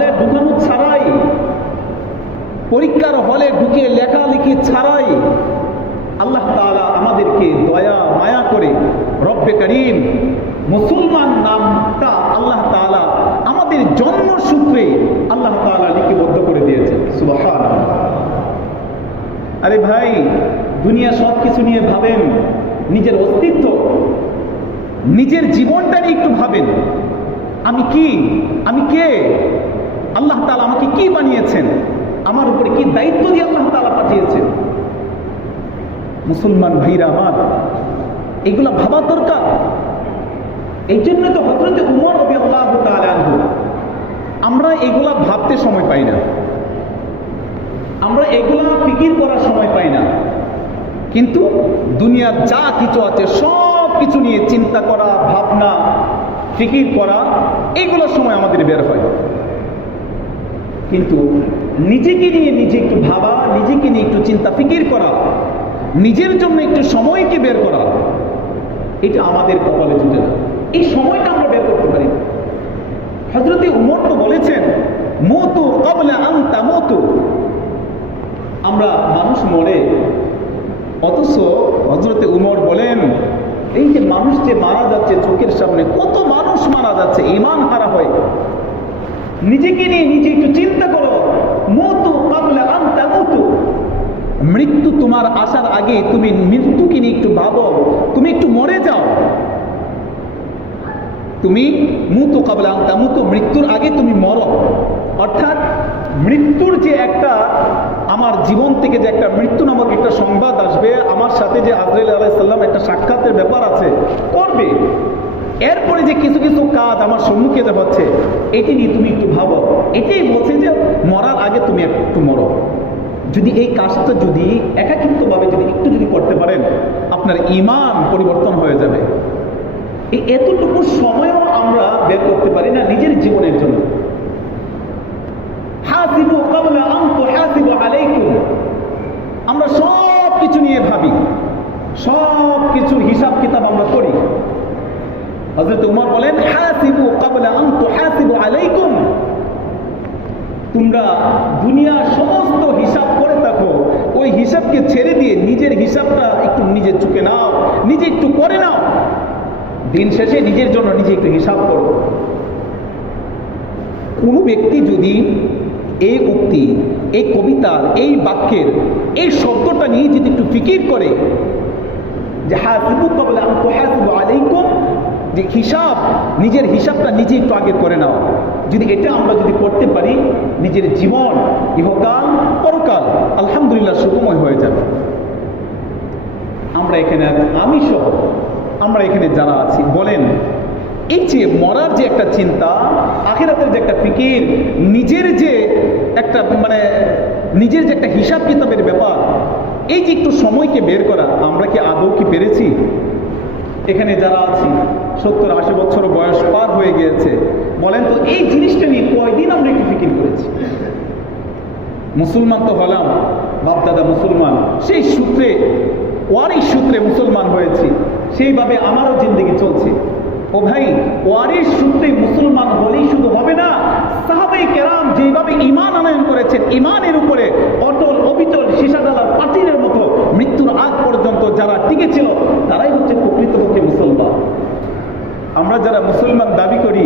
হলে ঢুকানো ছাড়াই, পরীক্ষার হলে ঢুকে লেখালেখি ছাড়াই আল্লাহ তাআলা আমাদেরকে দয়া মায়া করে রব্বে করিম মুসলমান নামটা আল্লাহ তাআলা আমাদের জন্মসূত্রে আল্লাহ তাআলা লিপিবদ্ধ করে দিয়েছেন। সুবহানাল্লাহ। আরে ভাই, দুনিয়া সব কিছু নিয়ে ভাবেন, নিজের অস্তিত্ব, নিজের জীবনটা নিয়ে একটু ভাবেন। আমি কি, আমি কে, আল্লাহ তাআলা আমাকে কি বানিয়েছেন, আমার উপরে কি দায়িত্ব দিয়ে আল্লাহ তাআলা পাঠিয়েছেন। মুসলমান ভাইরা আমার, এগুলা ভাবা দরকার। এই জন্য তো হযরত উমর রাদিয়াল্লাহু তাআলা আনহু, আমরা এগুলা ভাবতে সময় পাই না, আমরা এগুলা ফিকির করার সময় পাই না, কিন্তু দুনিয়ার যা কিছু আছে সব কিছু নিয়ে চিন্তা করা, ভাবনা, ফিকির করা, এইগুলোর সময় আমাদের বের হয়। কিন্তু নিজেকে নিয়ে নিজে একটু ভাবা, নিজেকে নিয়ে একটু চিন্তা ফিকির করা, নিজের জন্য একটু সময়কে বের করা, এটা আমাদের কপালে জুটে না। এই সময়টা আমরা বের করতে পারি। হযরত উমর তো বলেছেন, মুতু ক্বাবলা আন তামুতু। আমরা মানুষ মরে, অথচ হযরত উমর বলেন, এই যে মানুষ যে মারা যাচ্ছে চোখের সামনে, কত মানুষ মারা যাচ্ছে ঈমান হারা হয়। নিজেকে নিয়ে নিজে একটু চিন্তা করো, মুতু ক্বাবলা আন তামুতু। মৃত্যু তোমার আসার আগে তুমি মৃত্যুকে নিয়ে একটু ভাবো, তুমি একটু মরে যাও। তুমি মুতু ক্বাবলা আন তামুতু, মৃত্যুর আগে তুমি মরো। অর্থাৎ মৃত্যুর যে একটা, আমার জীবন থেকে যে একটা মৃত্যু নামক একটা সংবাদ আসবে, আমার সাথে যে আজরাইল আলাইহিস সালাম একটা সাক্ষাতের ব্যাপার আছে, করবে। এরপরে যে কিছু কিছু কাজ আমার সম্মুখে যে হচ্ছে, এটি নিয়ে তুমি একটু ভাবো। এটাই বলছে যে মরার আগে তুমি একটু মরো। যদি এই কাজটা যদি একাকিত্বভাবে যদি একটু যদি করতে পারেন, আপনার ঈমান পরিবর্তন হয়ে যাবে। এই এতটুকু সময়ও আমরা বের করতে পারি না নিজের জীবনের জন্য। হাসিবু ক্বাবলা আন তুহাসিবু আলাইকুম। আমরা সব কিছু নিয়ে ভাবি, সব কিছুর হিসাব কিতাব আমরা করি। হযরত উমর বলেন, হাসিবু ক্বাবলা আন তুহাসিবু আলাইকুম। তোমরা দুনিয়ার সমস্ত হিসাব করে থাকো, ওই হিসাবকে ছেড়ে দিয়ে নিজের হিসাবটা একটু নিজে চুকে নাও, নিজে একটু করে নাও। দিন শেষে নিজের জন্য নিজে একটু হিসাব করো। কোন ব্যক্তি যদি এই উক্তি, এই কবিতার, এই বাক্যের এই শব্দটা নিয়ে যদি একটু ফিকির করে, যে হাসিবু ক্বাবলা আন তুহাসিবু আলাইকুম, যে হিসাব, নিজের হিসাবটা নিজে একটু আগে করে নাও, যদি এটা আমরা যদি করতে পারি, নিজের জীবন ইহকাল পরকাল আলহামদুলিল্লাহ সুখময় হয়ে যাবে। আমরা এখানে, আমি সহ আমরা এখানে যারা আছি, বলেন এই যে মরার যে একটা চিন্তা, আখিরাতের যে একটা ফিকির, নিজের যে একটা নিজের যে একটা হিসাব কিতাবের ব্যাপার, এই যে একটু সময়কে বের করা, আমরা কি আদৌ কি পেরেছি? এখানে যারা আছি 70-80 বছর বয়স পার হয়ে গিয়েছে, বলেন তো এই জিনিসটা নিয়ে কয়দিন আমরা একটু ফিকির করেছি? মুসলমান তো হলাম, বাপদাদা মুসলমান, সেই সূত্রে ওয়ারিশ সূত্রে মুসলমান হয়েছি, সেইভাবে আমারও জিন্দেগি চলছে। ও ভাই, ওয়ারিশ সূত্রে মুসলমান হলেই শুধু হবে না, সাহাবায়ে কেরাম যেভাবে ঈমান আনয়ন করেছেন, ঈমানের উপরে অটল অবিচল সীসাডালার প্রাচীরের মতো মৃত্যুর আগ পর্যন্ত যারা টিকে ছিল, তারাই হচ্ছে প্রকৃতপক্ষে মুসলমান। আমরা যারা মুসলমান দাবি করি,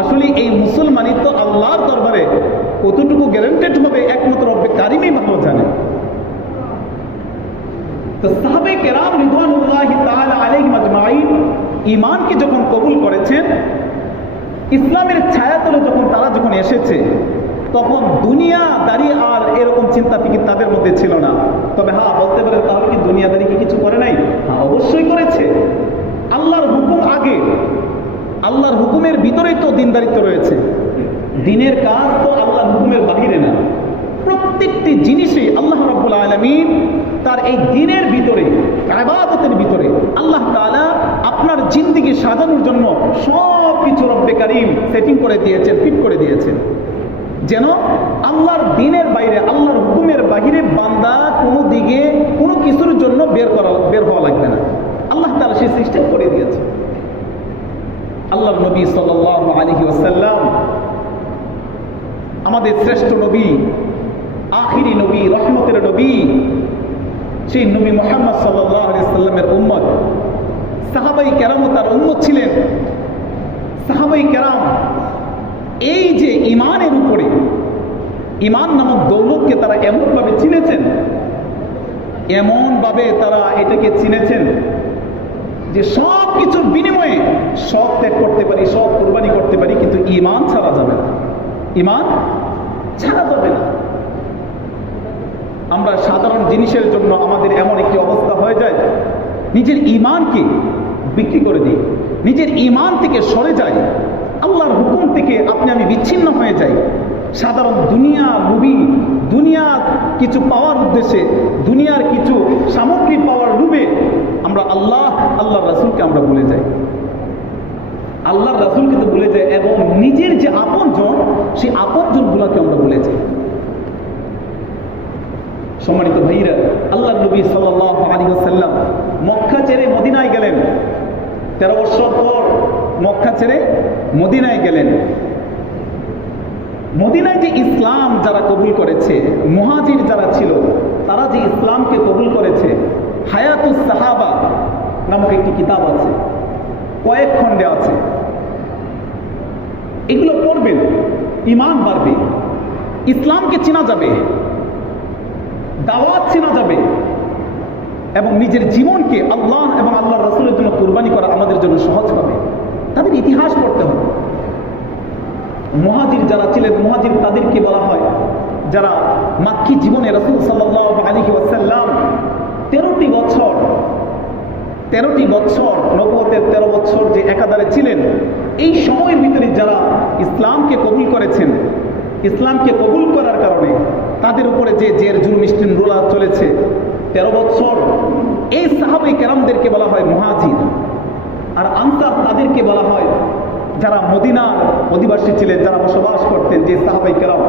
আসলে এই মুসলমানিত্ব আল্লাহর দরবারে কতটুকু গ্যারান্টেড হবে একমাত্র রব্বে কারিমই ভালো জানে। তো সাহাবায়ে কেরাম রিদওয়ানুল্লাহি তাআলা আলাইহিম আজমাইন ঈমানকে যখন কবুল করেছেন, ইসলামের ছায়াতলে তারা যখন এসেছে, তখন দুনিয়াদারি আর এরকম চিন্তা ফিকির তাদের মধ্যে ছিল না। তবে হ্যাঁ, বলতে পারে তাহলে কি দুনিয়াদারি কি কিছু করে নাই? হ্যাঁ, অবশ্যই করেছে। আল্লাহর হুকুম আগে, আল্লাহর হুকুমের ভিতরেই তো দিনদারিত্ব রয়েছে। দিনের কাজ তো আল্লাহর হুকুমের বাহিরে না। প্রত্যেকটি জিনিসই আল্লাহ রাব্বুল আলামিন তার এই দিনের ভিতরে, ইবাদতের ভিতরে আল্লাহ তাআলা আপনার জিন্দেগি সাজানোর জন্য সব কিছু রব্বে কারীম সেটিং করে দিয়েছেন, ফিট করে দিয়েছেন, যেন আল্লাহর দিনের বাইরে, আল্লাহর হুকুমের বাহিরে বান্দা কোনো দিকে কোনো কিছুর জন্য বের হওয়া লাগবে না। আল্লাহ তাআলা সেই সিস্টেম করে দিয়েছে। আল্লাহর নবী সাল্লাল্লাহু আলাইহি ওয়াসাল্লাম আমাদের শ্রেষ্ঠ নবী, আখিরি নবী, রহমতের নবী, সেই নবী মুহাম্মদ সাল্লাল্লাহু আলাইহি সাল্লামের উম্মত। সাহাবাই কেরামও তার উম্মত ছিলেন। সাহাবাই কেরাম এই যে ইমানের উপরে, ইমান নামক দৌলতকে তারা এমনভাবে চিনেছেন, এমনভাবে তারা এটাকে চিনেছেন যে সব কিছুর বিনিময়ে সব ত্যাগ করতে পারি, সব কুরবানি করতে পারি, কিন্তু ইমান ছাড়া যাবে না, ইমান ছাড়া যাবে না। আমরা সাধারণ জিনিসের জন্য আমাদের এমন একটি অবস্থা হয়ে যায়, নিজের ইমানকে বিক্রি করে দিই, নিজের ইমান থেকে সরে যাই, আল্লাহর হুকুম থেকে আপনি আমি বিচ্ছিন্ন হয়ে যাই। সাধারণ দুনিয়া লোভী, দুনিয়া কিছু পাওয়ার উদ্দেশ্যে, দুনিয়ার কিছু সামগ্রী পাওয়ার লোভে আমরা আল্লাহর রাসূলকে আমরা ভুলে যাই, আল্লাহর রাসূলকে তো ভুলে যাই, এবং নিজের যে আপনজন, সেই আপনজনগুলোকে আমরা ভুলে যাই। সম্মানিত ভাইরা, আল্লাহর নবী সাল্লাল্লাহু আলাইহি ওয়াসাল্লাম মক্কা ছেড়ে মদিনায় গেলেন। 13 বছর পর মক্কা ছেড়ে মদিনায় গেলেন। মদিনায় যে ইসলাম যারা কবুল করেছে, মুহাজির যারা ছিল, তারা যে ইসলামকে কবুল করেছে, হায়াতুস সাহাবা নামক একটি কিতাব আছে, কয়েক খণ্ডে আছে। এগুলো পড়বেন, ইমান বাড়বে, ইসলামকে চেনা যাবে, দাওয়াত চেনা যাবে, এবং নিজের জীবনকে আল্লাহ এবং আল্লাহর রাসূলের জন্য কুরবানি করা আমাদের জন্য সহজ হবে। তাদের ইতিহাস পড়তে হবে। মুহাজির যারা ছিলেন, মুহাজির তাদেরকে বলা হয় যারা মাক্কি জীবনে রাসূল সাল্লাল্লাহু আলাইহি ওয়াসাল্লাম 13টি বছর নবুয়তের 13 বছর যে একাধারে ছিলেন, এই সময়ের ভিতরে যারা ইসলামকে কবুল করেছেন, ইসলামকে কবুল করার কারণে তাদের উপরে যে জের জুলুম রোলা চলেছে 13 বছর, এই সাহাবায়ে কেরামদেরকে বলা হয় মুহাজির। আর আনসার তাদেরকে বলা হয় যারা মদিনার অধিবাসী ছিলেন, যারা বসবাস করতেন, যে সাহাবায়ে কেরাম,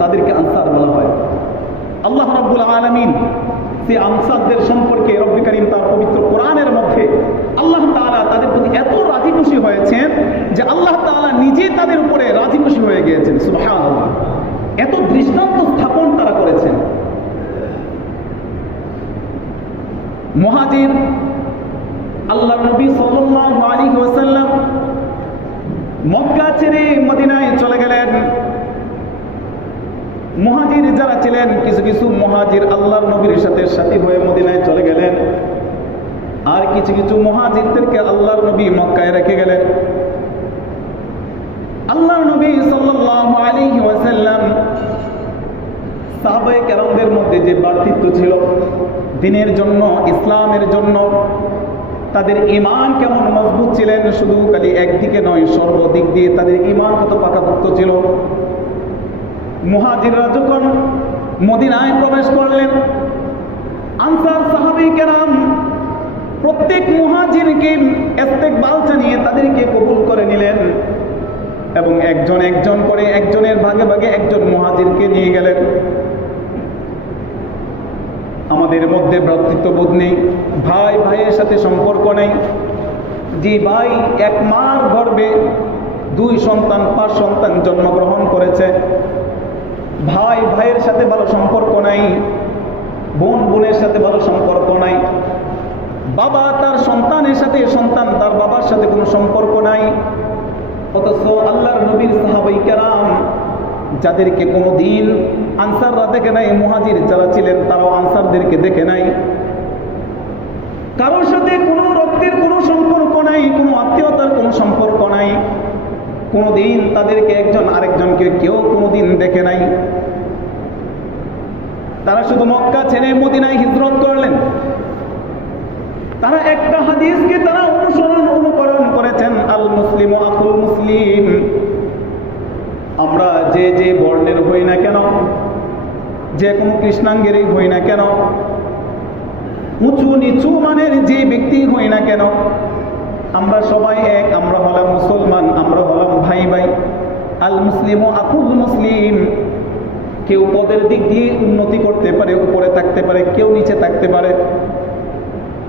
তাদেরকে আনসার বলা হয়। আল্লাহ রাব্বুল আলামিন সেই আনসারদের সম্পর্কে রব্বি কারীম তার পবিত্র কোরআনের মধ্যে আল্লাহ তাআলা তাদের প্রতি এত রাজি খুশি হয়েছেন যে আল্লাহ তাআলা নিজে তাদের উপরে রাজি খুশি হয়ে গিয়েছেন। সুবহানাল্লাহ, এত দৃষ্টান্ত স্থাপন তারা করেছেন। মুহাজির আল্লাহর নবী সাল্লাল্লাহু আলাইহি ওয়াসাল্লাম মক্কা ছেড়ে মদিনায় চলে গেলেন। মুহাজির যারা ছিলেন, কিছু কিছু মুহাজির আল্লাহর নবীর সাথে সাথী হয়ে মদিনায় চলে গেলেন, আর কিছু কিছু মুহাজিরদেরকে আল্লাহর নবী মক্কায় রেখে গেলেন। আল্লাহর নবী সাল্লাল্লাহু আলাইহি ওয়াসাল্লাম সাহাবায়ে কেরামদের মধ্যে যে ভ্রাতৃত্ব ছিল, দ্বীনের জন্য, ইসলামের জন্য তাদের ঈমান কেমন মজবুত ছিলেন, শুধু খালি একদিকে নয়, সর্বদিক দিয়ে তাদের ঈমান কত পাকাপোক্ত ছিল। মুহাজিররা যখন মদিনায় প্রবেশ করলেন, আনসার সাহাবায়ে কেরাম প্রত্যেক মুহাজিরকে ইস্তেকবাল জানিয়ে তাদেরকে কবুল করে নিলেন, এবং একজন একজন করে, একজনের ভাগে ভাগে একজন মুহাজিরকে নিয়ে গেলেন। আমাদের মধ্যে ভ্রাতৃত্ববোধ নেই, ভাই ভাইয়ের সাথে সম্পর্ক নেই। যে ভাই এক মার গর্ভে 2 সন্তান 5 সন্তান জন্মগ্রহণ করেছে, ভাই ভাইয়ের সাথে ভালো সম্পর্ক নাই, বোন বোনের সাথে ভালো সম্পর্ক নাই, বাবা তার সন্তানের সাথে, সন্তান তার বাবার সাথে কোনো সম্পর্ক নাই। অথচ আল্লাহর নবীর সাহাবায়ে কেরাম যাদেরকে কোনোদিন আনসাররা দেখে নাই, মুহাজির যারা ছিলেন তারাও আনসারদেরকে দেখে নাই, কারোর সাথে কোনো রক্তের কোনো সম্পর্ক নাই, কোনো আত্মীয়তার কোনো সম্পর্ক নাই, কোনোদিন তাদেরকে একজন আরেকজনকে কেউ কোনোদিন দেখে নাই। তারা শুধু মক্কা ছেড়ে মদিনায় হিজরত করলেন। তারা একটা হাদিসকে তারা অনুকরণ করেছেন, আল মুসলিমু আকুল মুসলিম। আমরা যে যে বর্ণের হই না কেন, যে কোনো কৃষ্ণাঙ্গেরই হই না কেন, উঁচু নিচু মানের যে ব্যক্তি হই না কেন, আমরা সবাই এক, আমরা হলাম মুসলমান, আমরা হলাম ভাই ভাই। আল মুসলিমু আকুল মুসলিম। কেউ পদের দিক দিয়ে উন্নতি করতে পারে, উপরে থাকতে পারে, কেউ নিচে থাকতে পারে,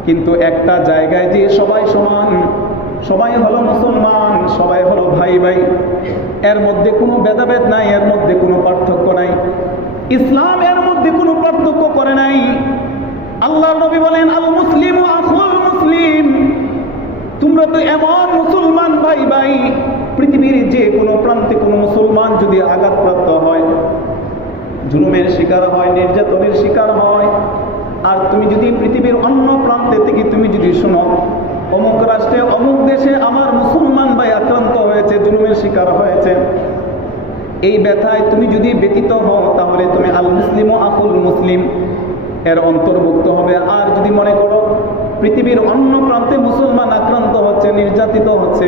কিন্তু একটা জায়গায় যে সবাই সমান, সবাই হলো মুসলমান, সবাই হলো ভাই ভাই, এর মধ্যে কোনো ভেদাভেদ নাই, এর মধ্যে কোনো পার্থক্য নাই। ইসলাম এর মধ্যে কোনো পার্থক্য করে নাই। আল্লাহর নবী বলেন, আল মুসলিমু আখুল মুসলিম, তোমরা তো এমন মুসলমান ভাই ভাই, পৃথিবীর যে কোনো প্রান্তে কোনো মুসলমান যদি আঘাতপ্রাপ্ত হয়, জুলুমের শিকার হয়, নির্যাতনের শিকার হয়, আর তুমি যদি পৃথিবীর অন্য প্রান্তে থেকে তুমি যদি শোনো অমুক রাষ্ট্রে অমুক দেশে আমার মুসলমান ভাই আক্রান্ত হয়েছে, জুলুমের শিকার হয়েছে, এই ব্যথায় তুমি যদি ব্যতীত হও, তাহলে তুমি আল মুসলিমু আখুল মুসলিম এর অন্তর্ভুক্ত হবে। আর যদি মনে করো পৃথিবীর অন্য প্রান্তে মুসলমান আক্রান্ত হচ্ছে, নির্যাতিত হচ্ছে,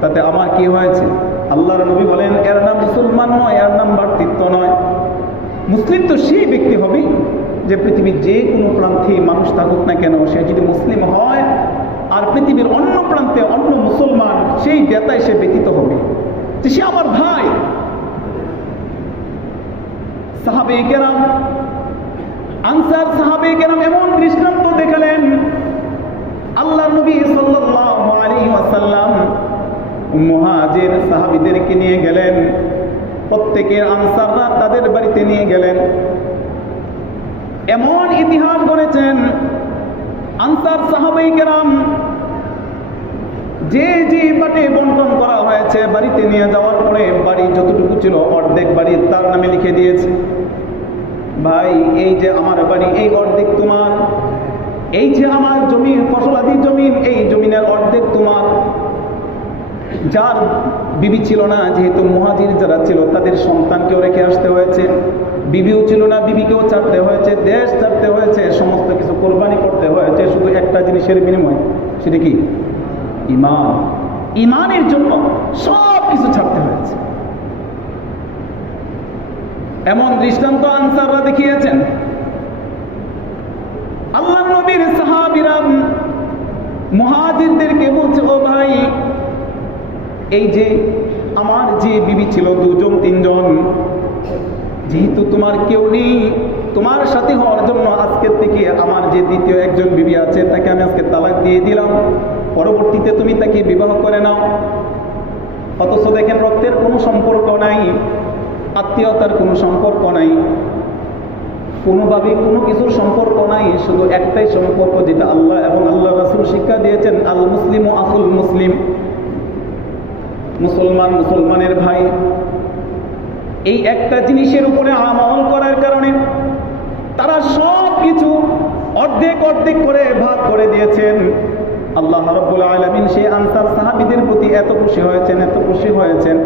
তাতে আমার কি হয়েছে? আল্লাহর নবী বলেন, এর নাম মুসলমান নয়, এর নাম ভ্রাতৃত্ব নয়। মুসলিম তো সেই ব্যক্তি হবে যে পৃথিবীর যে কোনো প্রান্তে মানুষ থাকুক না কেন, সে যদি মুসলিম হয় আর পৃথিবীর অন্য প্রান্তে অন্য মুসলমান, সেই ব্যথায় সে ব্যতীত হবে যে সে আমার ভাই। সাহাবায়ে কেরাম, আনসার সাহাবায়ে কেরাম এমন দৃষ্টান্ত দেখালেন। আল্লাহর নবী সাল্লাল্লাহু আলাইহি ওয়াসাল্লাম মুহাজির সাহাবীদেরকে নিয়ে গেলেন, প্রত্যেকের আনসাররা তাদের বাড়িতে নিয়ে গেলেন। এমন ইতিহাস গড়েছেন আনসার সাহাবায়ে কেরাম, যে যে বাটে বন্টন করা হয়েছে, বাড়িতে নিয়ে যাওয়ার পরে বাড়ি যতটুকু ছিল অর্ধেক বাড়ি তার নামে লিখে দিয়েছে। ভাই, এই যে আমার বাড়ি, এই অর্ধেক তোমার। এই যে আমার জমি, ফসলাদি জমিন, এই জমিনের অর্ধেক তোমার। যার বিবি ছিল না, যেহেতু মুহাজির যারা ছিল তাদের সন্তানকেও রেখে আসতে হয়েছে, বিবিও ছিল না, বিবিকেও ছাড়তে হয়েছে, দেশ ছাড়তে হয়েছে, সমস্ত কিছু কোরবানি করতে হয়েছে শুধু একটা জিনিসের বিনিময়ে, সেটা কি? ঈমান। ঈমানের জন্য সব কিছু ছাড়তে হয়েছে। এমন দৃষ্টান্ত আনসাররা দেখিয়েছেন। আল্লাহর নবীর সাহাবীরা মুহাজিরদেরকে বলছে, ও ভাই, এই যে আমার যে বিবি ছিল দুজন তিনজন, যেহেতু তোমার কেউ নেই, তোমার সাথে হওয়ার জন্য আজকের থেকে আমার যে দ্বিতীয় একজন বিবি আছে তাকে আমি আজকে তালাক দিয়ে দিলাম, পরবর্তীতে তুমি তাকে বিবাহ করে নাও। অথচ দেখেন, রক্তের কোনো সম্পর্ক নাই, আত্মীয়তার কোনো সম্পর্ক নাই, কোনোভাবে কোনো কিছুর সম্পর্ক নাই, শুধু একটাই সম্পর্ক, যেটা আল্লাহ এবং আল্লাহ রাসূল শিক্ষা দিয়েছেন, আল মুসলিমু আখুল মুসলিম, মুসলমান মুসলমানের ভাই। এই একটা জিনিসের উপরে আমল করার কারণে তারা সব কিছু অর্ধেক অর্ধেক করে ভাগ করে দিয়েছেন। আল্লাহ রাব্বুল আলামিন সেই আনসার সাহাবীদের প্রতি এত খুশি হয়েছেন, এত খুশি হয়েছেন,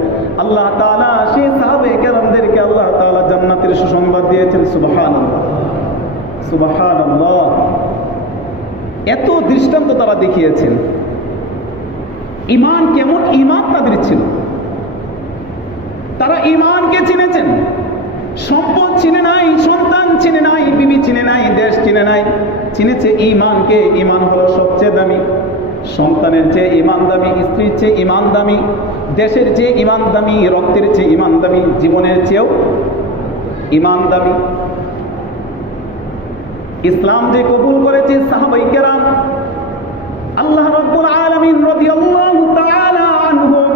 আল্লাহ তাআলা সেই সাহাবায়ে কেরামদেরকে আল্লাহ তাআলা জান্নাতের সুসংবাদ দিয়েছেন। সুবহানাল্লাহ, সুবহানাল্লাহ। এত দৃষ্টান্ত তারা দেখিয়েছেন। ঈমান কেমন ঈমান তাদের ছিল, তারা ঈমানকে চিনেছেন। সম্পদ চিনে নাই, সন্তান চিনে নাই, বিবি চিনে নাই, দেশ চিনে নাই, চিনেছে ঈমানকে। ঈমান হলো সবচেয়ে দামি। সন্তানের চেয়ে ঈমান দামি, স্ত্রীর চেয়ে ঈমান দামি, দেশের চেয়ে ঈমান দামি, রক্তের চেয়ে ঈমান দামি, জীবনের চেয়েও ঈমান দামি। ইসলাম যে কবুল করেছে সাহাবায়ে কেরাম, আল্লাহ রাব্বুল আলামিন রাদিয়াল্লাহু তাআলা আনহুম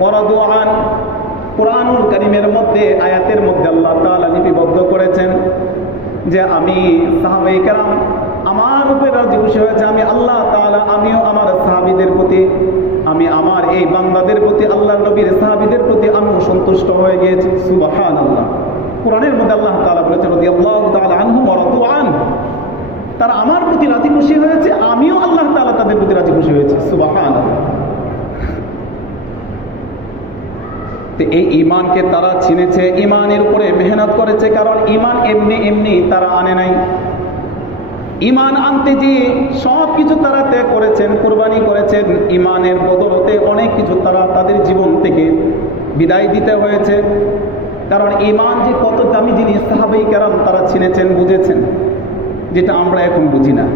ওয়া রাদু আন, কুরআনুল কারীমের মধ্যে আয়াতের মধ্যে আল্লাহ তাআলা লিপিবদ্ধ করেছেন যে আমি সাহাবায়ে কেরাম আমার উপরে রাজি খুশি হয়েছে, আমি আল্লাহ তাআলা, আমিও আমার সাহাবীদের প্রতি, আমি আমার এই বান্দাদের প্রতি, আল্লাহর নবীর সাহাবীদের প্রতি আমিও সন্তুষ্ট হয়ে গিয়েছি। সুবহানাল্লাহ। কুরআনের মধ্যে আল্লাহ তাআলা বলেছেন রাদিয়াল্লাহু তাআলা আনহুম ওয়া রাদু আন, তারা আমার প্রতি রাজি খুশি হয়েছে, আমিও আল্লাহ তাআলা তাদের প্রতি রাজি খুশি হয়েছি। সুবহানাল্লাহ। তো এই ঈমানকে তারা চিনেছে, ঈমানের উপরে মেহনত করেছে, কারণ ঈমান এমনি এমনি তারা আনে নাই। ঈমান আনতে যে সব কিছু তারা ত্যাগ করেছেন, কুরবানি করেছেন, ঈমানের বদলতে অনেক কিছু তারা তাদের জীবন থেকে বিদায় দিতে হয়েছে। কারণ ঈমান যে কত দামি জিনিস সাহাবায়ে কেরাম তারা চিনেছেন, বুঝেছেন, যেটা আমরা এখন বুঝি না।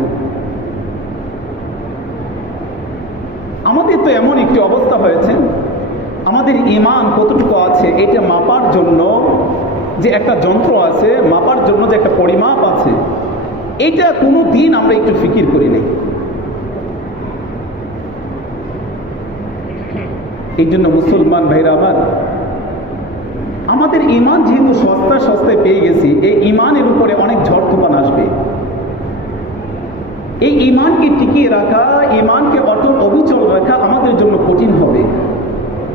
আমাদের তো এমন একটি অবস্থা হয়েছে, আমাদের ঈমান কতটুকু আছে এটা মাপার জন্য যে একটা যন্ত্র আছে, মাপার জন্য যে একটা পরিমাপ আছে, এটা কোনো দিন আমরা একটু ফিকির করি নাই। এই জন্য মুসলমান ভাইরা আমার, আমাদের ইমান যেহেতু সস্তায় পেয়ে গেছি, এই ইমানের উপরে অনেক ঝড় তুফান আসবে। এই ইমানকে টিকিয়ে রাখা, ইমানকে অটল অবিচল রাখা আমাদের জন্য কঠিন হবে।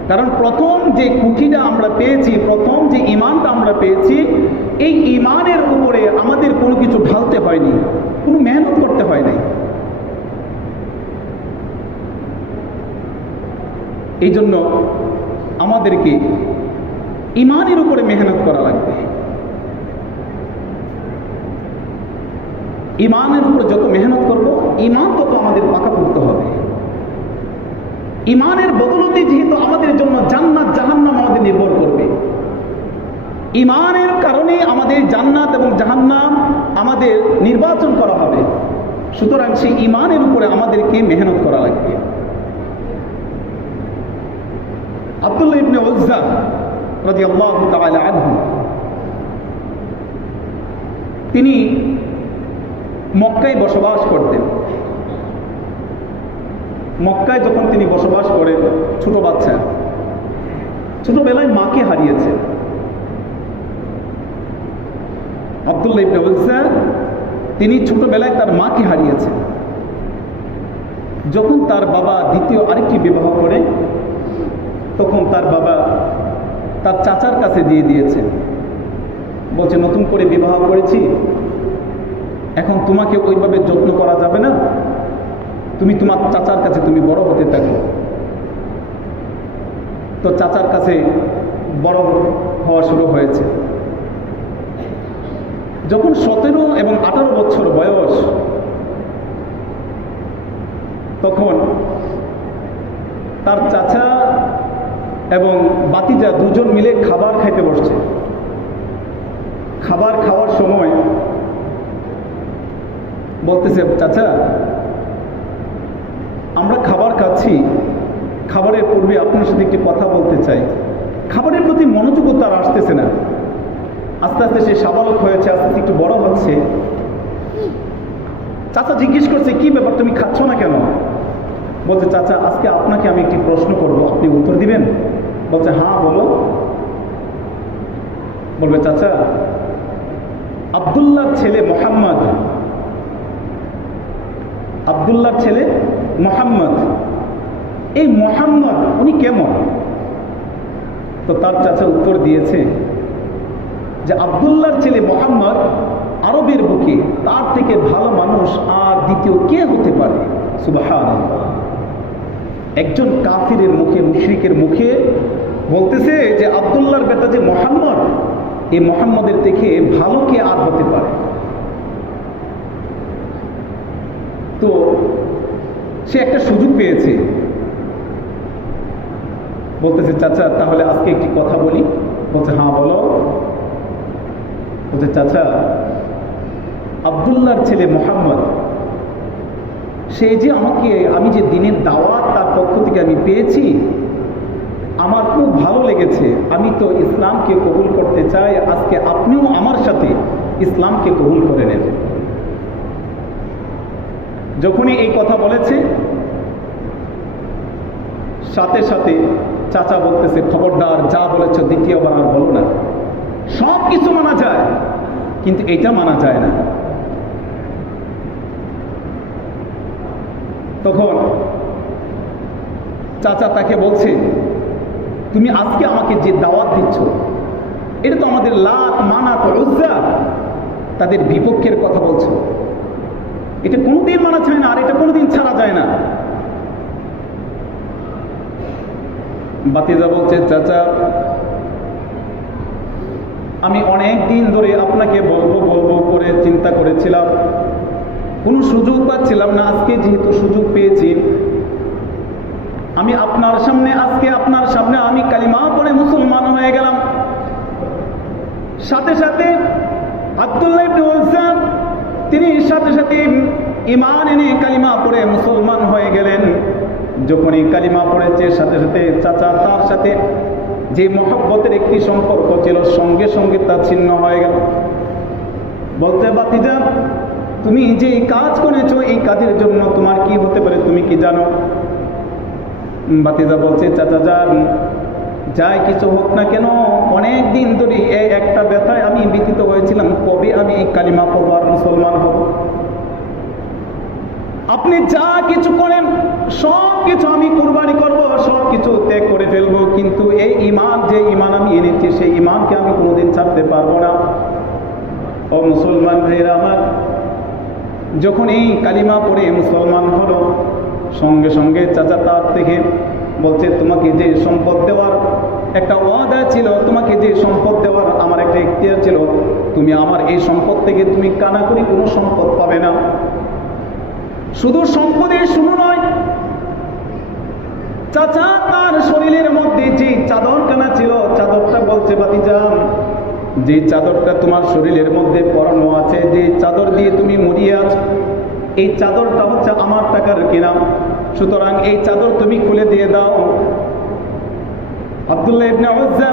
কারণ প্রথম যে কুঠিটা আমরা পেয়েছি, প্রথম যে ইমানটা আমরা পেয়েছি, এই ইমানের উপরে আমাদের কোনো কিছু ঢালতে হয়নি, কোনো মেহনত করতে হয় নাই। এই জন্য আমাদেরকে ইমানের উপরে মেহনত করা লাগবে। ইমানের উপরে যত মেহনত করব, ইমান তত আমাদের পাকা করতে হবে। ইমানের বদলতে যেহেতু আমাদের জন্য জান্নাত জাহান্নাম আমাদের নির্ভর করবে, ইমানের কারণে আমাদের জান্নাত এবং জাহান্নাম আমাদের নির্বাচন করা হবে। সুতরাং সেই ইমানের উপরে আমাদেরকে মেহনত করা লাগবে। আব্দুল্লাহ ইবনে উজ্জা রাদিয়াল্লাহু তাআলা আনহু, তিনি মক্কায় বসবাস করতেন। মক্কায় যখন তিনি বসবাস করেন, ছোট বাচ্চা, ছোটবেলায় মাকে হারিয়েছে। আব্দুল্লাহ ইবনে উজ্জা তিনি ছোটবেলায় তার মাকে হারিয়েছে। যখন তার বাবা দ্বিতীয় আরেকটি বিবাহ করে, তখন তার বাবা তার চাচার কাছে দিয়ে দিয়েছে। বলছে, নতুন করে বিবাহ করেছি, এখন তোমাকে ওইভাবে যত্ন করা যাবে না, তুমি তোমার চাচার কাছে তুমি বড় হতে থাকো। তো চাচার কাছে বড় হওয়া শুরু হয়েছে। যখন 17 এবং 18 বছর বয়স, তখন তার চাচা এবং বাতিজা দুজন মিলে খাবার খাইতে বসছে। খাবার খাওয়ার সময় বলতেছে, চাচা আমরা খাবার খাচ্ছি, খাবারের পূর্বে আপনার সাথে একটি কথা বলতে চাই। খাবারের প্রতি মনোযোগ তার আসতেছে না। আস্তে আস্তে সে স্বাভাবিক হয়েছে, আস্তে আস্তে একটু বড় হচ্ছে। চাচা জিজ্ঞেস করছে, কি ব্যাপার, তুমি খাচ্ছ না কেন? বলছে, চাচা আজকে আপনাকে আমি একটি প্রশ্ন করব, আপনি উত্তর দিবেন? বলছে, হ্যাঁ বলো। বলবে, চাচা আব্দুল্লাহর ছেলে মোহাম্মদ, আব্দুল্লাহর ছেলে মোহাম্মদ, এই মোহাম্মদ উনি কেমন? তো তার চাচা উত্তর দিয়েছে যে আব্দুল্লাহর ছেলে মোহাম্মদ আরবের বুকে তার থেকে ভালো মানুষ আর দ্বিতীয় কে হতে পারে? সুবহানাল্লাহ। একজন কাফিরের মুখে, মুশরিকের মুখে বলতেছে যে আব্দুল্লাহর বেটা যে মোহাম্মদ, এই মোহাম্মদের থেকে ভালো কে আর হতে পারে? তো সে একটা সুযোগ পেয়েছে, বলতেছে, চাচা তাহলে আজকে একটি কথা বলি। বলছে, হ্যাঁ বলো। বলছে, চাচা আব্দুল্লাহর ছেলে মোহাম্মদ, সে যে আমি যে দিনের দাওয়াত তার পক্ষ থেকে আমি পেয়েছি, আমার খুব ভালো লেগেছে। আমি তো ইসলামকে কবুল করতে চাই, আজকে আপনিও আমার সাথে ইসলামকে কবুল করে নেন। যখনই এই কথা বলেছে, সাথে সাথে চাচা বলতেছে, খবরদার, যা বলেছ দ্বিতীয়বার আর বলো না। সব কিছু মানা যায়, কিন্তু এটা মানা যায় না। তখন চাচা তাকে বলছে, তুমি আজকে আমাকে যে দাওয়াত দিচ্ছ, এটা তো আমাদের লাত, মানাত, উজ্জা তাদের বিপক্ষের কথা বলছো। এটা কোনোদিন মানা যায় না, আর এটা কোনোদিন ছাড়া যায় না। বাতিজা বলছে, চাচা আমি অনেক দিন ধরে আপনাকে বলবো বলবো করে চিন্তা করেছিলাম, কোনো সুযোগ পাচ্ছিলাম না। আজকে যেহেতু সুযোগ পেয়েছি, আমি আজকে আপনার সামনে আমি কালিমা পড়ে মুসলমান হয়ে গেলাম। সাথে সাথে আব্দুল্লাহ ইবনে উজ্জা তিনি সাথে সাথে ঈমান এনে কালিমা পড়ে মুসলমান হয়ে গেলেন। যখনই কালিমা পড়েছে, সাথে সাথে চাচা তার সাথে যে মহব্বতের একটি সম্পর্ক ছিল, সঙ্গে সঙ্গে তা ছিন্ন হয়ে গেল। বলতে, বাতিজা তুমি যে কাজ করেছো, এই কাজের জন্য তোমার কি হতে পারে তুমি কি জানো? ভাতিজা বলছে, চাচা যান, যাই কিছু হোক না কেন, অনেক দিন ধরে এই একটা ব্যথায় আমি ব্যথিত হয়েছিলাম, কবে আমি এই কালিমা পড়ব আর মুসলমান হব। আপনি যা কিছু করেন সব কিছু আমি কুরবানি করব, সব কিছু ত্যাগ করে ফেলবো, কিন্তু এই ঈমান, যে ঈমান আমি এনেছি, সেই ঈমানকে আমি কোনোদিন ছাড়তে পারবো না। ও মুসলমান ভাইরা আমার, যখন এই কালিমা পড়ে মুসলমান হলো, সঙ্গে সঙ্গে চাচা তার থেকে বলছে, তোমাকে যে সম্পদ দেওয়ার একটা ওয়াদা ছিল, তোমাকে যে সম্পদ দেওয়ার আমার একটা ইখতিয়ার ছিল, তুমি আমার এই সম্পদ থেকে তুমি কানাকড়ি কোনো সম্পদ পাবে না। শুধু সম্পদের শুরু নয়, চাচা তার শরীরের মধ্যে যে চাদরখানা ছিল, চাদরটা বলছে, ভাতিজা, যে চাদরটা তোমার শরীরের মধ্যে পরানো আছে, যে চাদর দিয়ে তুমি মরিয়ে আছো, এই চাদরটা হচ্ছে আমার টাকার কেনা, সুতরাং এই চাদর তুমি খুলে দিয়ে দাও। আব্দুল্লাহ ইবনে উজ্জা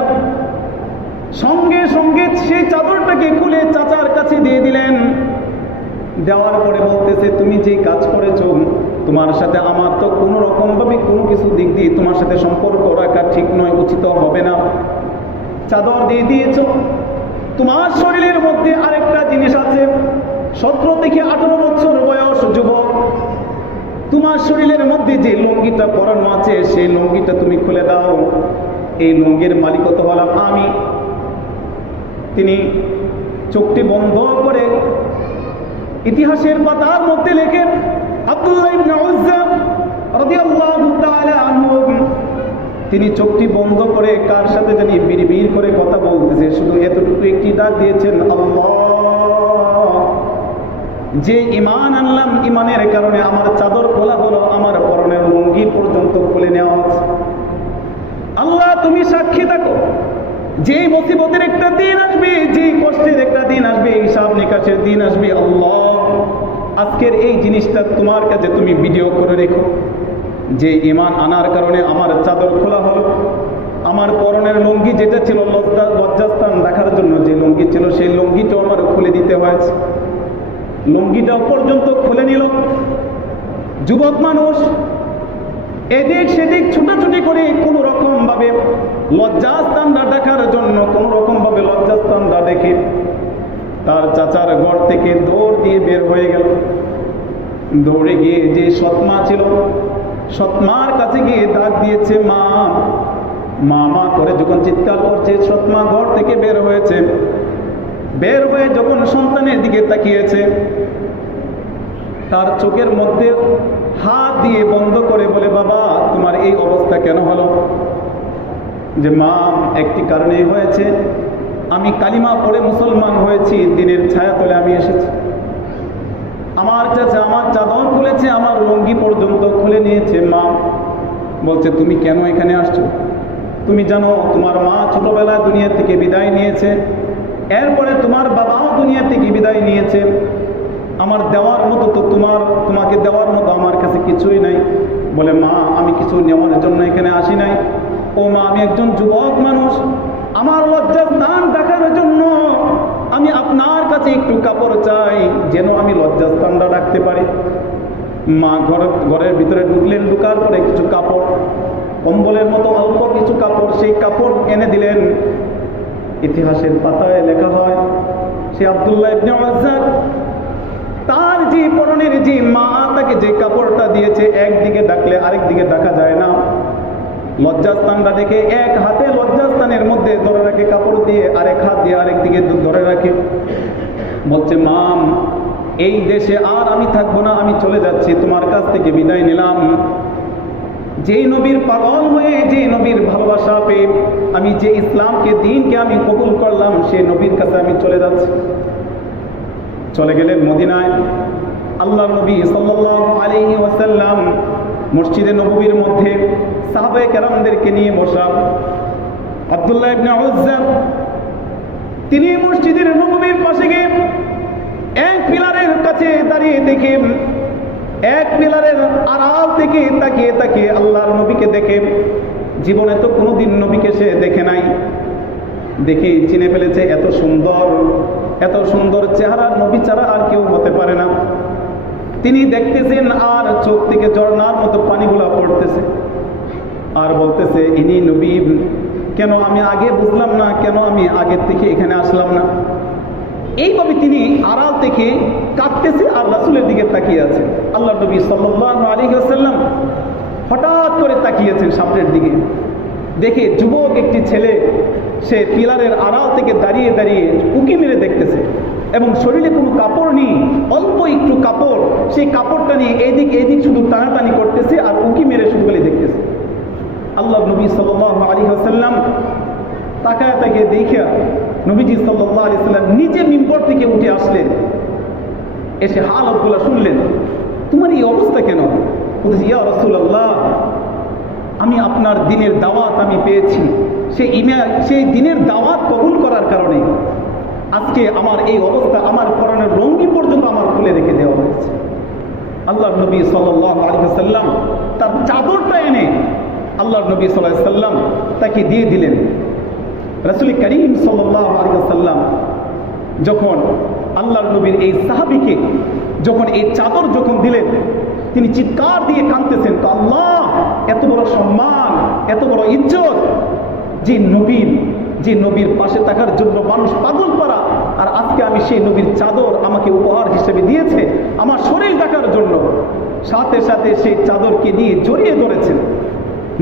সঙ্গে সঙ্গে সেই চাদরটাকে খুলে চাচার কাছে দিয়ে দিলেন। দেওয়ার পরে বলতেছে, তুমি যে কাজ করেছো, তোমার সাথে আমার তো কোনো রকম ভাবে কোনো কিছু দিক দিয়ে তোমার সাথে সম্পর্ক রাখা ঠিক নয়, উচিত হবে না। চাদর দিয়ে দিয়েছো, তোমার শরীরের মধ্যে আরেকটা জিনিস আছে, 17 থেকে 18 বছর বয়স যুবক, তোমার শরীরের মধ্যে যে লুঙ্গিটা পরানো আছে, সেই লুঙ্গিটা তুমি খুলে দাও। এই লুঙ্গির মালিকত্ব হলাম আমি। তিনি চোখটি বন্ধ করে ইতিহাসের পাতার মধ্যে লেখেন, আব্দুল্লাহ ইবনে উজ্জা রাদিয়াল্লাহু তাআলা আনহু, তিনি চোখটি বন্ধ করে কার সাথে জানি বিড়বিড় করে কথা বলতেছে, শুধু এতটুকু একটি ডাক দিয়েছেন, আল্লাহ, যে ঈমান আনলাম, ঈমানের কারণে আমার চাদর খোলা হলো, আমার পরনের লুঙ্গি পর্যন্ত খুলে নেওয়া হচ্ছে। আল্লাহ তুমি সাক্ষী থাকো, যে মুসিবতের একটা দিন আসবে, যে কষ্টের একটা দিন আসবে, হিসাব নিকাশের দিন আসবে, আল্লাহ আজকের এই জিনিসটা তোমার কাছে তুমি ভিডিও করে রেখো, যে ঈমান আনার কারণে আমার চাদর খোলা হলো, আমার পরনের লুঙ্গি যেটা ছিল লজ্জাস্থান রাখার জন্য যে লুঙ্গি ছিল, সেই লুঙ্গিটাও আমার খুলে দিতে হয়েছে। লুঙ্গিটাও পর্যন্ত খুলে নিল। যুবক মানুষ এদিক সেদিক ছুটাছুটি করে কোন রকম ভাবে লজ্জাস্থানটা দেখার জন্য, কোন রকম ভাবে লজ্জাস্থানটা দেখে তার চাচার ঘর থেকে দৌড় দিয়ে বের হয়ে গেল। দৌড়ে গিয়ে যে সৎমা ছিল, সৎমার কাছে গিয়ে ডাক দিয়েছে, মা মা মা করে যখন চিৎকার করছে, সৎমা ঘর থেকে বের হয়েছে। বের হয়ে যখন সন্তানের দিকে তাকিয়েছে, তার চোখের মধ্যে হাত দিয়ে বন্ধ করে বলে, বাবা তোমার এই অবস্থা কেন হলো? যে মা, একটি কারণে হয়েছে, আমি কালিমা পড়ে মুসলমান হয়েছি, দিনের ছায়া তলে আমি এসেছি। আমার চাচা আমার চাদর খুলেছে, আমার লুঙ্গি পর্যন্ত খুলে নিয়েছে। মা বলছে, তুমি কেন এখানে আসছো? তুমি জানো তোমার মা ছোটবেলায় দুনিয়া থেকে বিদায় নিয়েছে, এরপরে তোমার বাবাও দুনিয়া থেকে বিদায় নিয়েছে, আমার দেওয়ার মতো তো তোমাকে দেওয়ার মতো আমার কাছে কিছুই নাই। বলে, মা আমি কিছু নেওয়ার জন্য এখানে আসি নাই। ও মা, আমি একজন যুবক মানুষ, আমার লজ্জাস্থান দেখার জন্য আমি আপনার কাছে একটু কাপড় চাই, যেন আমি লজ্জাস্থানটা রাখতে পারি। মা ঘরের ভিতরে ঢুকলেন, ঢুকার পরে কিছু কাপড়, কম্বলের মতো অল্প কিছু কাপড়, সেই কাপড় এনে দিলেন। ইতিহাসের পাতায় লেখা হয়, সে আব্দুল্লাহ ইবনে উজ্জা তার যে পরনের যে মা তাকে যে কাপড়টা দিয়েছে, একদিকে ডাকলে আরেক দিকে ডাকা যায় না। লজ্জাস্থানটা দেখে এক হাতে লজ্জাস্থানের মধ্যে ধরে রাখে কাপড় দিয়ে, আরেক হাত দিয়ে আরেক দিকে ধরে রাখে। বলছে, মা এই দেশে আর আমি থাকবো না, আমি চলে যাচ্ছি, তোমার কাছ থেকে বিদায় নিলাম। যেই নবীর পাগল হয়ে, যে নবীর ভালোবাসা পেয়ে আমি যে ইসলামকে, দিনকে আমি কবুল করলাম, সেই নবীর কাছে আমি চলে যাচ্ছি। চলে গেলেন মদিনায়। আল্লাহ নবী সাল্লাল্লাহু আলাইহি ওয়াসাল্লাম মসজিদে নববীর মধ্যে সাহাবায়ে কেরামদেরকে নিয়ে বসা। আব্দুল্লাহ ইবনে উজ্জা তিনি মসজিদের নববীর পাশে গিয়ে এক পিলারের কাছে দাঁড়িয়ে দেখে, এক পিলারের আড়াল থেকে তাকিয়ে তাকিয়ে আল্লাহর নবীকে দেখে, জীবনে তো কোনোদিন নবীকে সে দেখে নাই, দেখে চিনে ফেলেছে, এত সুন্দর চেহারার নবী ছাড়া আর কেউ হতে পারে না। তিনি দেখতেছেন আর চোখ থেকে ঝর্ণার মতো পানিগুলা পড়তেছে। আর বলতেছে ইনি নবী, কেন আমি আগে বুঝলাম না, কেন আমি আগের থেকে এখানে আসলাম না। এইভাবে তিনি আড়াল থেকে কাঁদতেছে আর রাসূলের দিকে তাকিয়ে আছেন। আল্লাহ নবী সাল্লাল্লাহু আলাইহি ওয়াসাল্লাম হঠাৎ করে তাকিয়েছেন সামনের দিকে, দেখে যুবক একটি ছেলে সে পিলারের আড়াল থেকে দাঁড়িয়ে দাঁড়িয়ে উঁকি মেরে দেখতেছে এবং শরীরে কোনো কাপড় নেই, অল্প একটু কাপড়, সেই কাপড়টা নিয়ে এদিক এদিক শুধু টানাটানি করতেছে আর উঁকি মেরে শুধু খালি দেখতেছে। আল্লাহ নবী সাল্লাল্লাহু আলাইহি ওয়াসাল্লাম তাকায় তাকে দেখিয়া নবীজি সাল্লাল্লাহু আলাইহি ওয়াসাল্লাম নিজে মিম্বর থেকে উঠে আসলেন, এসে হালতগুলো শুনলেন, তোমার এই অবস্থা কেন? বলতেছে ইয়া রাসূলুল্লাহ, আমি আপনার দিনের দাওয়াত আমি পেয়েছি, সেই দিনের দাওয়াত কবুল করার কারণে আজকে আমার এই অবস্থা, আমার পরনের লুঙ্গি পর্যন্ত আমার খুলে রেখে দেওয়া হয়েছে। আল্লাহ নবী সাল্লাল্লাহু আলাইহি ওয়াসাল্লাম তার চাদরটা এনে আল্লাহ নবী সাল্লাল্লাহু আলাইহি ওয়াসাল্লাম তাকে দিয়ে দিলেন। রাসূল করিম সাল্লাল্লাহু আলাইহি ওয়াসাল্লাম যখন আল্লাহর নবীর এই সাহাবীকে যখন এই চাদর যখন দিলেন, তিনি চিৎকার দিয়ে কাঁদতেছেন, তো আল্লাহ, এত বড় সম্মান, এত বড় ইজ্জত, যে নবীর পাশে থাকার জন্য মানুষ পাগল করা, আর আজকে আমি সেই নবীর চাদর আমাকে উপহার হিসেবে দিয়েছে আমার শরীর ঢাকার জন্য। সাথে সাথে সেই চাদরকে নিয়ে জড়িয়ে ধরেছেন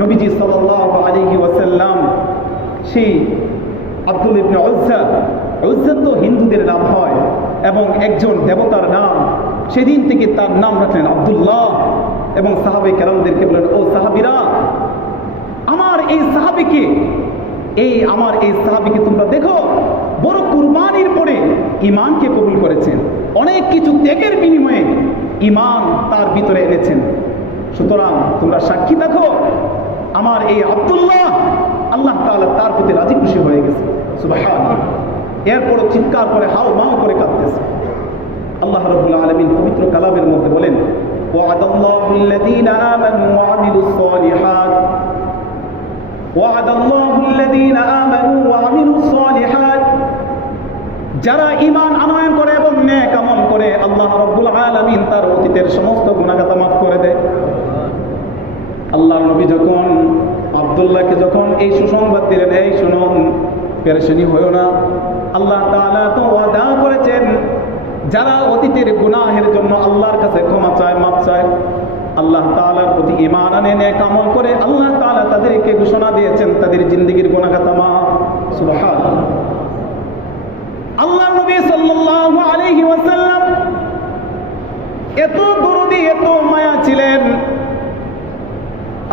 নবীজি সাল্লাল্লাহু আলাইহি ওয়াসাল্লাম। সেই আব্দুল ইবনে উজ্জা তো হিন্দুদের নাম হয় এবং একজন দেবতার নাম, সেদিন থেকে তার নাম রাখলেন আব্দুল্লাহ এবং সাহাবে কেরামদেরকে বলেন, ও সাহাবিরা, আমার এই সাহাবিকে তোমরা দেখো, বড় কুরবানির পরে ঈমানকে কবুল করেছেন, অনেক কিছু ত্যাগের বিনিময়ে ঈমান তার ভিতরে এনেছেন। সুতরাং তোমরা সাক্ষী দেখো, আমার এই আব্দুল্লাহ, আল্লাহ তাআলা তার প্রতি রাজি খুশি হয়ে গেছে। সুবহানাল্লাহ। এরপরও চিৎকার করে হাও মাও করে কাঁদতেছে। আল্লাহ রাব্বুল আলামিন পবিত্র কালামের মধ্যে বলেন, ওয়া'দাল্লাহুল্লাযীনা আমানু ওয়া আমিলুস সালিহাত ওয়া'দাল্লাহুল্লাযীনা আমানু ওয়া আমিলুস সালিহাত, যারা ঈমান আনয়ন করে এবং নেক আমল করে আল্লাহ রাব্বুল আলামিন তার অতীতের সমস্ত গুনাহগাতা মাফ করে দেয়। আল্লাহর নবী যখন আব্দুল্লাহকে যখন এই সুসংবাদ দিলেন, এই শুনুন, পেরেশানি হয়ো না, আল্লাহ তাআলা তো ওয়াদা করেছেন যারা অতীতের গুনাহের জন্য আল্লাহর কাছে ক্ষমা চায়, মাফ চায়, আল্লাহ তাআলার প্রতি ঈমান আনে, নেক আমল করে, আল্লাহ তাআলা তাদেরকে ঘোষণা দিয়েছেন তাদের জিন্দেগীর গুনাহগাতা মাফ। সুবহানাল্লাহ। আল্লাহর নবী সাল্লাল্লাহু আলাইহি ওয়াসাল্লাম এত দরদি, এত মায়া ছিলেন।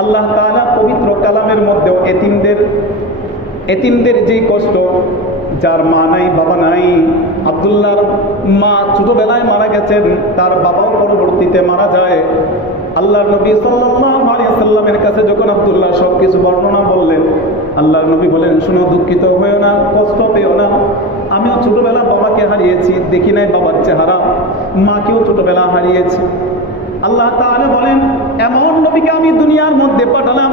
আল্লাহ তাআলা পবিত্র কালামের মধ্যেও এতিমদের যে কষ্ট, যার মা নাই, বাবা নাই, আব্দুল্লাহর মা ছোটবেলায় মারা গেছেন, তার বাবাও পরবর্তীতে মারা যায়। আল্লাহর নবী সাল্লাল্লাহু আলাইহি ওয়াসাল্লামের কাছে যখন আব্দুল্লাহ সবকিছু বর্ণনা বললেন, আল্লাহর নবী বলেন, শোনো, দুঃখিত হয়েও না, কষ্ট পেও না, আমিও ছোটবেলা বাবাকে হারিয়েছি, দেখি নাই বাবার চেহারা, মাকেও ছোটবেলা হারিয়েছি। আল্লাহ তাআলা বলেন, এমন নবীকে আমি দুনিয়ার মধ্যে পাঠালাম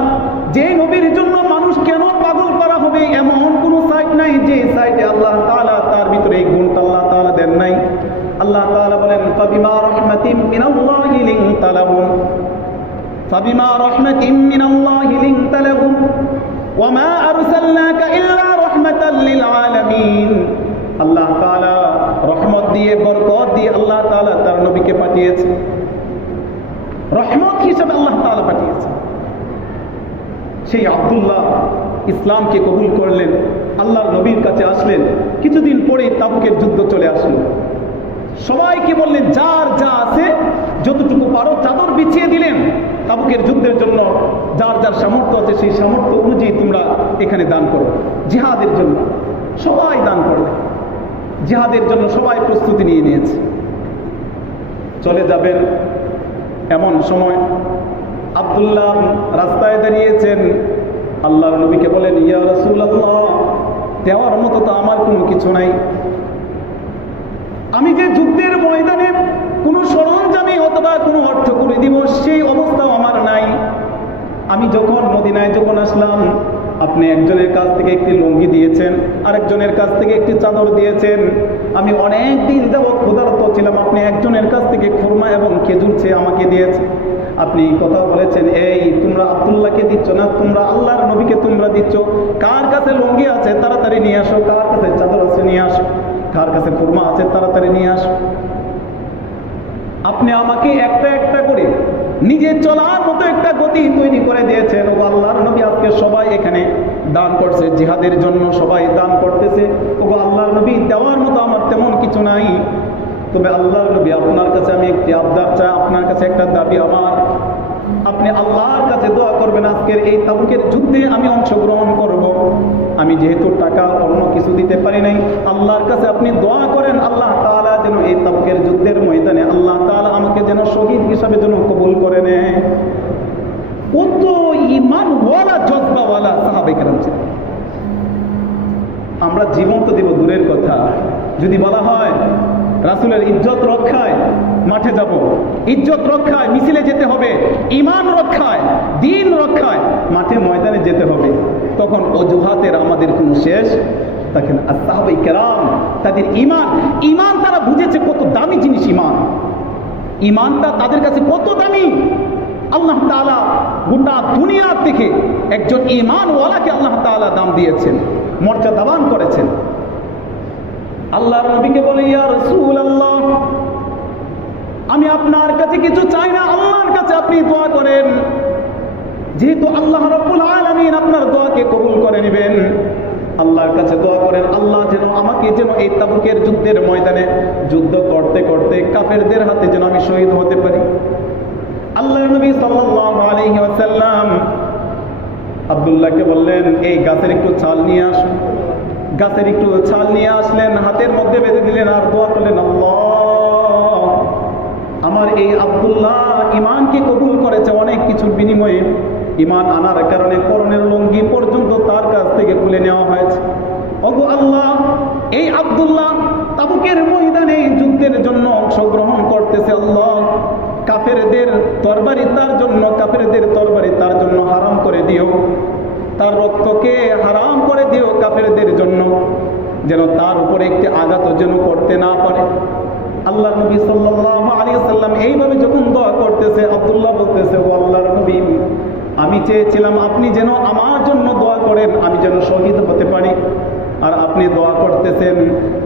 যে নবীর জন্য মানুষ কেন পাগল করা হবে, এমন কোন সাইট নাই যে সাইটে আল্লাহ তাআলা তার ভিতরে এই গুণটা আল্লাহ তাআলা দেন নাই। আল্লাহ তাআলা বলেন, ফাবিমা রাহমাতিন মিনাল্লাহি লিনতা লাহুম, ফাবিমা রাহমাতিন মিনাল্লাহি লিনতা লাহুম ওয়া মা আরসালনাকা ইল্লা রাহমাতাল লিল আলামিন। আল্লাহ তাআলা রহমত দিয়ে, বরকত দিয়ে আল্লাহ তাআলা তার নবীকে পাঠিয়েছে, রহমত হিসেবে আল্লাহ তাআলা পাঠিয়েছে। সেই আব্দুল্লাহ ইসলামকে কবুল করলেন, আল্লাহর নবীর কাছে আসলেন। কিছুদিন পরেই তাবুকের যুদ্ধ চলে আসলো। সবাইকে বললেন, যার যা আছে যতটুকু পারো চাদর বিছিয়ে দিলেন তাবুকের যুদ্ধের জন্য, যার যার সামর্থ্য আছে সেই সামর্থ্য অনুযায়ী তোমরা এখানে দান করো। জিহাদের জন্য সবাই দান করলেন, জিহাদের জন্য সবাই প্রস্তুতি নিয়ে নিয়েছে। চলে যাবেন, এমন সময় আব্দুল্লাহ রাস্তায় দাঁড়িয়েছেন। আল্লাহর নবীকে বলেন, ইয়া রাসূলুল্লাহ, দেওয়ার মতো তো আমার কোনো কিছু নাই, আমি যে যুদ্ধের ময়দানে কোনো সরঞ্জামে অথবা কোনো অর্থ করে দিব সেই অবস্থাও আমার নাই। আমি যখন মদিনায় যখন আসলাম, আপনি একজনের কাছ থেকে একটি লুঙ্গি দিয়েছেন, আরেকজনের কাছ থেকে একটি চাদর দিয়েছেন। আমি অনেক দিন যাবৎ ক্ষুধার্ত ছিলাম, আপনি একজনের কাছ থেকে খুরমা এবং খেজুর চেয়ে আমাকে দিয়েছেন। আপনি কথা বলেছেন, এই তোমরা আব্দুল্লাহকে দিচ্ছ না, তোমরা আল্লাহর নবীকে তোমরা দিচ্ছ। কার কাছে লুঙ্গি আছে তাড়াতাড়ি নিয়ে আসো, কার কাছে চাদর আছে নিয়ে আসো, কার কাছে খুরমা আছে তাড়াতাড়ি নিয়ে আসো। আপনি আমাকে একটা একটা করে নিজে চলার মতো একটা গতি তৈরি করে দিয়েছেন। ও আল্লাহর নবী, আজকে সবাই এখানে দান করছে, জিহাদের জন্য সবাই দান করতেছে। ও আল্লাহর নবী, দেওয়ার মতো আমার তেমন কিছু নাই, তবে আল্লাহর নবী আপনার কাছে আমি একটি আবদার চাই, আপনার কাছে একটা দাবি আমার, আপনি আল্লাহর কাছে দোয়া করবেন আজকের এই তাবুকের যুদ্ধে আমি অংশগ্রহণ করব। আমি যেহেতু টাকা অন্য কিছু দিতে পারি নাই, আল্লাহর কাছে আপনি দোয়া করেন আল্লাহ তাআলা যেন এই তাবুকের যুদ্ধের ময়দানে আল্লাহ তাআলা আমাকে যেন শহীদ হিসাবে যেন কবুল করে নেয়। কত ঈমানওয়ালা জজবাওয়ালা সাহাবায়ে কেরাম ছিলেন। আমরা জীবন তো দেব দূরের কথা, যদি বলা হয় রাসূলের ইজ্জত রক্ষায় মাঠে যাব, ইজ্জত রক্ষায় মিছিলে যেতে হবে, ঈমান রক্ষায়, দ্বীন রক্ষায় মাঠে ময়দানে যেতে হবে, তখন অজুহাতের আমাদের কোনো শেষ থাকে না। আর সাহাবায়ে কেরাম তাদের ঈমান তারা বুঝেছে কত দামি জিনিস। ঈমানটা তাদের কাছে কত দামি। আল্লাহ তাআলা গোটা দুনিয়ার থেকে একজন ঈমানওয়ালাকে আল্লাহ তাআলা দাম দিয়েছেন, মর্যাদাবান করেছেন। আল্লাহর নবীকে বলে, ইয়া রাসূলুল্লাহ, আমি আপনার কাছে কিছু চাই না, আল্লাহর কাছে আপনি দোয়া করেন। যেহেতু আল্লাহ রাব্বুল আলামিন আপনার দোয়াকে কবুল করে নেবেন, আল্লাহর কাছে দোয়া করেন আল্লাহ যেন আমাকে যেন এই তাবুকের যুদ্ধের ময়দানে যুদ্ধ করতে করতে কাফেরদের হাতে যেন আমি শহীদ হতে পারি। আল্লাহর নবী সাল্লাল্লাহু আলাইহি ওয়াসাল্লাম আব্দুল্লাহকে বললেন, এই গাছের একটু ছাল নিয়ে আসুন। গাছের একটু ছাল নিয়ে আসলেন, হাতের মধ্যে বেঁধে দিলেন আর দোয়া করলেন, আল্লাহ আমার এই আব্দুল্লাহ ঈমানকে কবুল করেছে অনেক কিছুর বিনিময়ে। ঈমান আনার কারণে পরনের লুঙ্গি পর্যন্ত তার কাছ থেকে খুলে নেওয়া হয়েছে। ওগো আল্লাহ, এই আব্দুল্লাহ তাবুকের ময়দানে যুদ্ধের জন্য অংশগ্রহণ করতেছে। আল্লাহ, কাফেরদের তরবারি তার জন্য হারাম করে দিও, তার রক্তকে হারাম করে দিও কাফেরদের জন্য, যেন তার উপরে একটি আঘাত যেন করতে না পারে। আল্লাহ নবী সাল্লাল্লাহু আলাইহি ওয়াসাল্লাম এইভাবে যখন দোয়া করতেছে, আব্দুল্লাহ বলতেছে, ও আল্লাহর নবী, আমি চেয়েছিলাম আপনি যেন আমার জন্য দোয়া করেন, আমি যেন শহীদ হতে পারি, আর আপনি দোয়া করতেছেন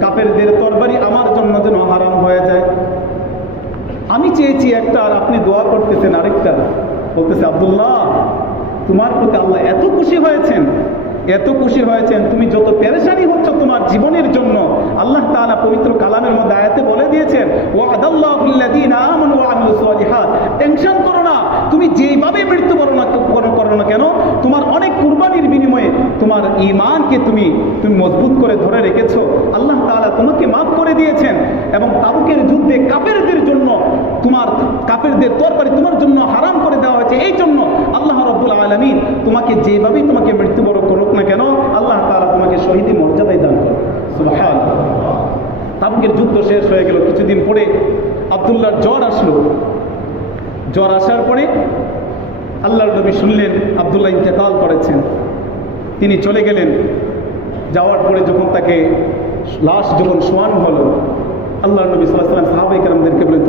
কাফেরদের তরবারি আমার জন্য যেন হারাম হয়ে যায়। আমি চেয়েছি একটা, আর আপনি দোয়া করতেছেন আরেকটা। বলতেছে, আব্দুল্লাহ, তোমার প্রতি আল্লাহ এত খুশি হয়েছেন, তুমি যত পেরেশানি হচ্ছ তোমার জীবনের জন্য, আল্লাহ তাআলা পবিত্র কালামের মধ্যে আয়াতে বলে দিয়েছেন, ওয়াদাল্লাহুল লাযীনা আমানু ওয়া আমিলুস সালিহাত, টেনশন করো না, তুমি যেভাবে মৃত্যুবরণ করো না কেন, তোমার অনেক কুরবানির বিনিময়ে তোমার ঈমানকে তুমি মজবুত করে ধরে রেখেছো, আল্লাহ তাআলা তোমাকে মাফ করে দিয়েছেন। এবং তাবুকের যুদ্ধে কাফেরদের জন্য কাফেরদের তরবারি তোমার জন্য হারাম করে দেওয়া হয়েছে। এই জন্য আল্লাহ রাব্বুল আলামিন তোমাকে যেভাবেই তোমাকে মৃত্যুবরণ করুক না কেন, আল্লাহ তাআলা তোমাকে শহীদের মর্যাদায় দান করুন। সুবহানাল্লাহ। তাবুকের যুদ্ধ শেষ হয়ে গেল। কিছুদিন পরে আব্দুল্লাহর জ্বর আসলো। জ্বর আসার পরে আল্লাহর নবী শুনলেন আব্দুল্লাহ ইন্তেকাল করেছেন। তিনি চলে গেলেন। যাওয়ার পরে যখন তাকে লাশ যখন শোয়ানো হলো, আল্লাহর নবী সাল্লাল্লাহু আলাইহি ওয়াসাল্লাম সাহাবায়ে কেরামদেরকে বলেন,